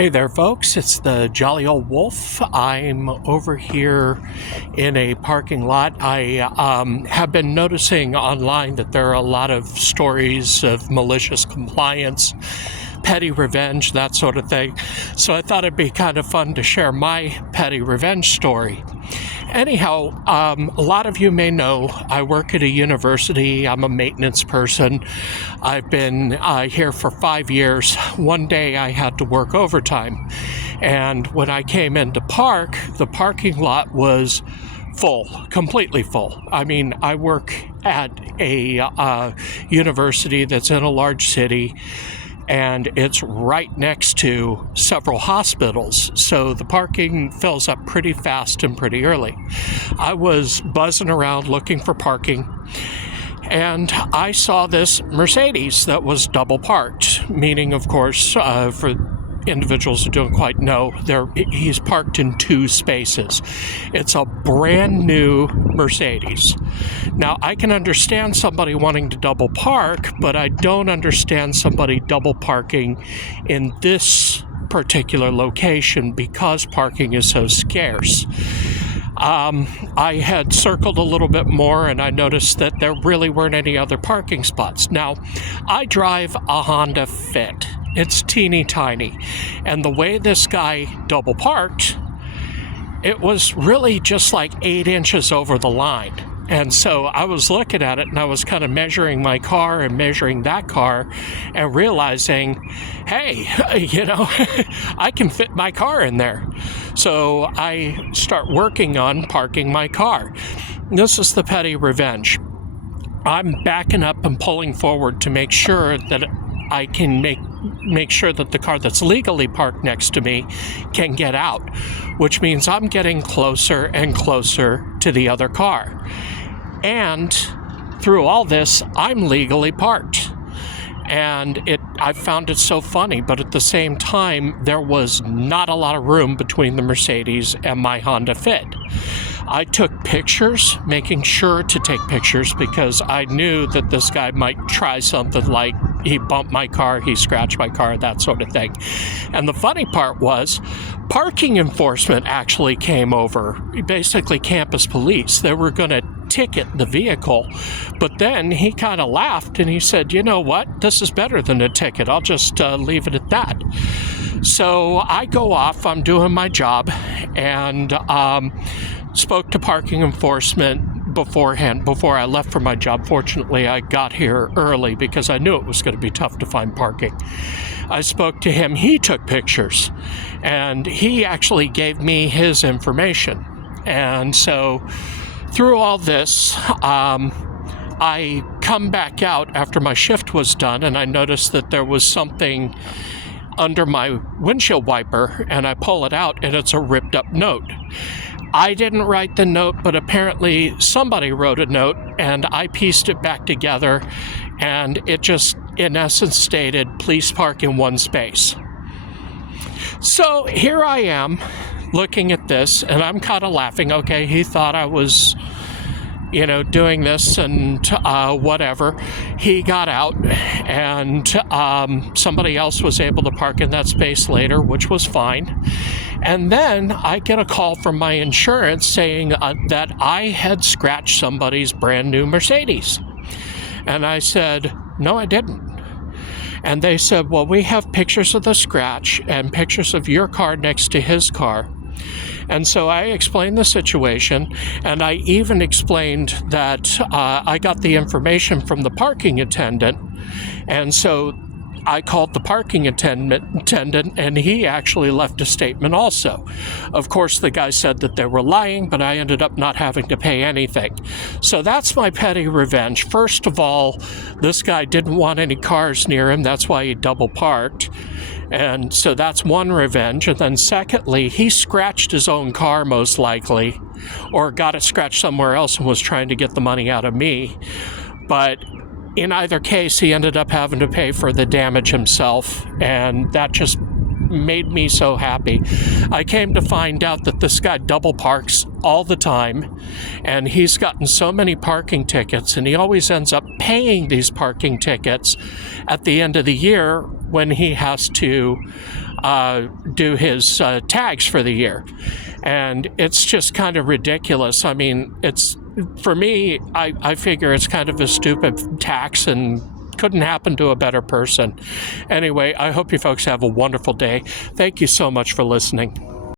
Hey there, folks. It's the Jolly Old Wolf. I'm over here in a parking lot. I have been noticing online that there are a lot of stories of malicious compliance, petty revenge, that sort of thing. So I thought it'd be kind of fun to share my petty revenge story. Anyhow, a lot of you may know I work at a university. I'm a maintenance person. I've been here for 5 years. One day I had to work overtime. And when I came in to park, the parking lot was full, completely full. I mean, I work at a university that's in a large city, and it's right next to several hospitals, so the parking fills up pretty fast and pretty early. I was buzzing around looking for parking, and I saw this Mercedes that was double parked, meaning, of course, for individuals who don't quite know, he's parked in two spaces. It's a brand new Mercedes. Now, I can understand somebody wanting to double park, but I don't understand somebody double parking in this particular location because parking is so scarce. I had circled a little bit more and I noticed that there really weren't any other parking spots. Now, I drive a Honda Fit. It's teeny tiny. And the way this guy double parked, it was really just like 8 inches over the line. And so I was looking at it and I was kind of measuring my car and measuring that car and realizing, hey, I can fit my car in there. So I start working on parking my car. This is the petty revenge. I'm backing up and pulling forward to make sure that I can make sure that the car that's legally parked next to me can get out, which means I'm getting closer and closer to the other car. And through all this, I'm legally parked. And I found it so funny, but at the same time, there was not a lot of room between the Mercedes and my Honda Fit. I took pictures, making sure to take pictures because I knew that this guy might try something like he bumped my car, he scratched my car, that sort of thing. And the funny part was, parking enforcement actually came over, basically campus police. They were going to ticket the vehicle, but then he kind of laughed and he said, you know what, this is better than a ticket. I'll just leave it at that. So I go off, I'm doing my job, and spoke to parking enforcement beforehand, before I left for my job. Fortunately, I got here early because I knew it was going to be tough to find parking. I spoke to him, he took pictures, and he actually gave me his information. And so through all this, I come back out after my shift was done, and I noticed that there was something under my windshield wiper, and I pull it out, and it's a ripped up note. I didn't write the note, but apparently somebody wrote a note, and I pieced it back together, and it just, in essence, stated, please park in one space. So here I am, looking at this, and I'm kind of laughing. Okay, he thought I was, doing this and whatever. He got out, and somebody else was able to park in that space later, which was fine. And then I get a call from my insurance saying that I had scratched somebody's brand new Mercedes. And I said, no, I didn't. And they said, well, we have pictures of the scratch and pictures of your car next to his car. And so I explained the situation, and I even explained that I got the information from the parking attendant. And so I called the parking attendant, and he actually left a statement also. Of course, the guy said that they were lying, but I ended up not having to pay anything. So that's my petty revenge. First of all, this guy didn't want any cars near him. That's why he double parked. And so that's one revenge. And then secondly, he scratched his own car most likely, or got it scratched somewhere else and was trying to get the money out of me. But in either case, he ended up having to pay for the damage himself, and that just made me so happy. I came to find out that this guy double parks all the time, and he's gotten so many parking tickets, and he always ends up paying these parking tickets at the end of the year when he has to do his tags for the year. And it's just kind of ridiculous. I mean, it's, for me, I figure it's kind of a stupid tax and couldn't happen to a better person. Anyway, I hope you folks have a wonderful day. Thank you so much for listening.